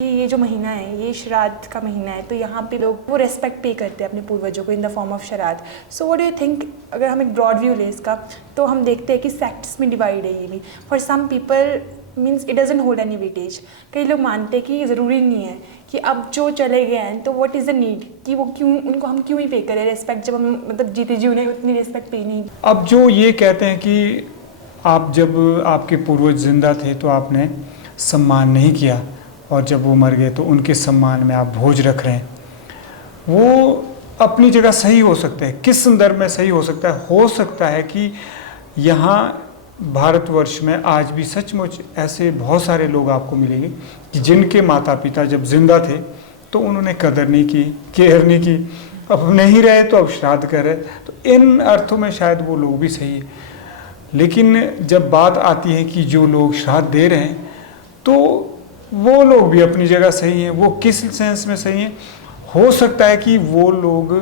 ये जो महीना है ये श्राद्ध का महीना है, तो यहाँ पे लोग वो रेस्पेक्ट पे करते हैं अपने पूर्वजों को इन द फॉर्म ऑफ श्राद्ध। So what do you think, अगर हम एक ब्रॉड व्यू लें इसका, तो हम देखते हैं कि सेक्ट्स में डिवाइड है ये भी। For some people means it doesn't hold any weightage. कई लोग मानते हैं कि ये ज़रूरी नहीं है कि अब जो चले गए हैं तो व्हाट इज़ द नीड कि वो क्यों, उनको हम क्यों ही पे करें रिस्पेक्ट, जब हम मतलब जीते जी उन्हें उतनी रिस्पेक्ट पे नहीं। अब जो ये कहते हैं कि आप जब आपके पूर्वज जिंदा थे तो आपने सम्मान नहीं किया और जब वो मर गए तो उनके सम्मान में आप भोज रख रहे हैं, वो अपनी जगह सही हो सकता है। किस संदर्भ में सही हो सकता है? हो सकता है कि यहाँ भारतवर्ष में आज भी सचमुच ऐसे बहुत सारे लोग आपको मिलेंगे कि जिनके माता पिता जब जिंदा थे तो उन्होंने कदर नहीं की, केयर नहीं की, अब नहीं रहे तो अब श्राद्ध कर रहे। तो इन अर्थों में शायद वो लोग भी सही है। लेकिन जब बात आती है कि जो लोग श्राद्ध दे रहे हैं तो वो लोग भी अपनी जगह सही हैं। वो किस सेंस में सही हैं? हो सकता है कि वो लोग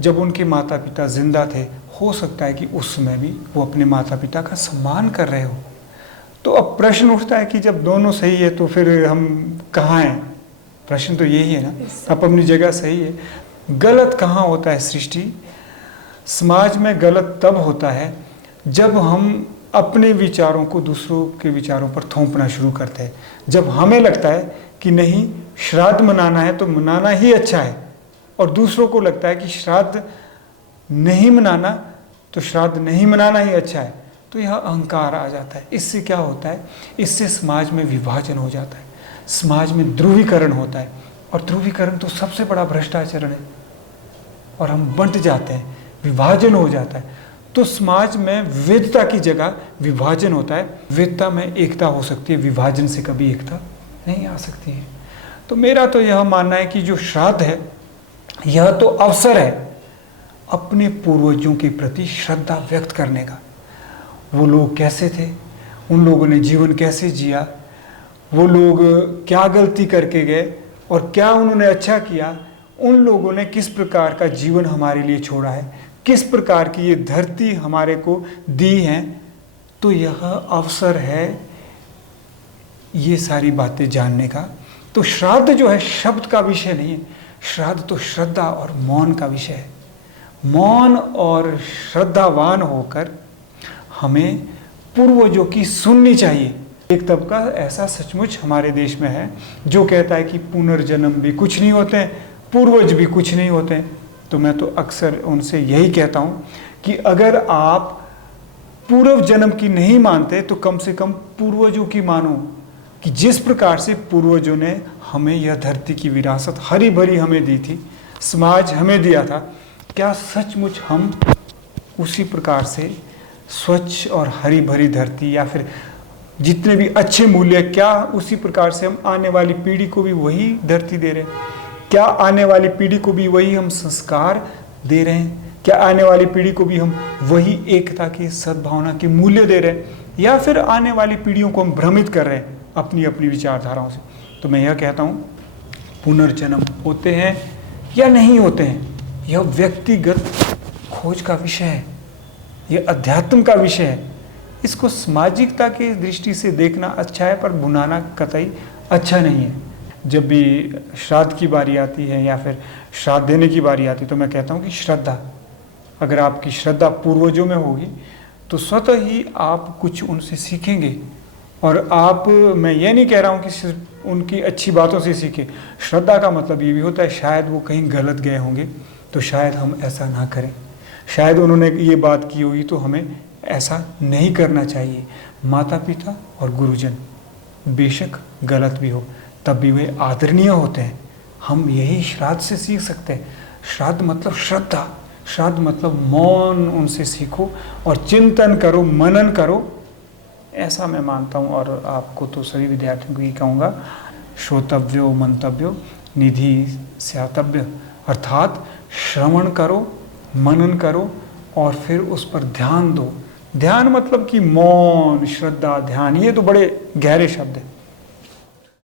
जब उनके माता पिता जिंदा थे, हो सकता है कि उस समय भी वो अपने माता पिता का सम्मान कर रहे हो। तो अब प्रश्न उठता है कि जब दोनों सही है तो फिर हम कहाँ हैं? प्रश्न तो यही है ना, आप अपनी जगह सही है। गलत कहाँ होता है सृष्टि? समाज में गलत तब होता है जब हम अपने विचारों को दूसरों के विचारों पर थोपना शुरू करते हैं। जब हमें लगता है कि नहीं, श्राद्ध मनाना है तो मनाना ही अच्छा है, और दूसरों को लगता है कि श्राद्ध नहीं मनाना तो श्राद्ध नहीं मनाना ही अच्छा है, तो यह अहंकार आ जाता है। इससे क्या होता है? इससे समाज में विभाजन हो जाता है, समाज में ध्रुवीकरण होता है, और ध्रुवीकरण तो सबसे बड़ा भ्रष्टाचारण है, और हम बंट जाते हैं, विभाजन हो जाता है। तो समाज में विविधता की जगह विभाजन होता है। विविधता में एकता हो सकती है, विभाजन से कभी एकता नहीं आ सकती है। तो मेरा तो यह मानना है कि जो श्राद्ध है यह तो अवसर है अपने पूर्वजों के प्रति श्रद्धा व्यक्त करने का। वो लोग कैसे थे, उन लोगों ने जीवन कैसे जिया, वो लोग क्या गलती करके गए और क्या उन्होंने अच्छा किया, उन लोगों ने किस प्रकार का जीवन हमारे लिए छोड़ा है, किस प्रकार की ये धरती हमारे को दी है। तो यह अवसर है ये सारी बातें जानने का। तो श्राद्ध जो है शब्द का विषय नहीं है, श्राद्ध तो श्रद्धा और मौन का विषय है। मौन और श्रद्धावान होकर हमें पूर्वजों की सुननी चाहिए। एक तबका ऐसा सचमुच हमारे देश में है जो कहता है कि पुनर्जन्म भी कुछ नहीं होते हैं, पूर्वज भी कुछ नहीं होते हैं। तो मैं तो अक्सर उनसे यही कहता हूँ कि अगर आप पूर्व जन्म की नहीं मानते तो कम से कम पूर्वजों की मानो, कि जिस प्रकार से पूर्वजों ने हमें यह धरती की विरासत हरी भरी हमें दी थी, समाज हमें दिया था, क्या सचमुच हम उसी प्रकार से स्वच्छ और हरी भरी धरती या फिर जितने भी अच्छे मूल्य, क्या उसी प्रकार से हम आने वाली पीढ़ी को भी वही धरती दे रहे हैं? क्या आने वाली पीढ़ी को भी वही हम संस्कार दे रहे हैं? क्या आने वाली पीढ़ी को भी हम वही एकता की, सद्भावना के मूल्य दे रहे हैं, या फिर आने वाली पीढ़ियों को हम भ्रमित कर रहे हैं अपनी अपनी विचारधाराओं से? तो मैं यह कहता हूँ, पुनर्जन्म होते हैं या नहीं होते हैं, यह व्यक्तिगत खोज का विषय है, यह अध्यात्म का विषय है। इसको सामाजिकता की दृष्टि से देखना अच्छा है, पर भुनाना कतई अच्छा नहीं है। जब भी श्राद्ध की बारी आती है या फिर श्राद्ध देने की बारी आती है तो मैं कहता हूँ कि श्रद्धा, अगर आपकी श्रद्धा पूर्वजों में होगी तो स्वतः ही आप कुछ उनसे सीखेंगे। और आप, मैं ये नहीं कह रहा हूँ कि सिर्फ उनकी अच्छी बातों से सीखें। श्रद्धा का मतलब ये भी होता है शायद वो कहीं गलत गए होंगे तो शायद हम ऐसा ना करें, शायद उन्होंने ये बात की होगी तो हमें ऐसा नहीं करना चाहिए। माता पिता और गुरुजन बेशक गलत भी हो तब भी वे आदरणीय होते हैं। हम यही श्राद्ध से सीख सकते हैं। श्राद्ध मतलब श्रद्धा, श्राद्ध मतलब मौन, उनसे सीखो और चिंतन करो, मनन करो, ऐसा मैं मानता हूँ। और आपको तो सभी विद्यार्थियों को ये कहूँगा, श्रोतव्यो मंतव्यो निधि स्यातव्य, अर्थात श्रवण करो, मनन करो और फिर उस पर ध्यान दो। ध्यान मतलब कि मौन, श्रद्धा, ध्यान, ये तो बड़े गहरे शब्द हैं।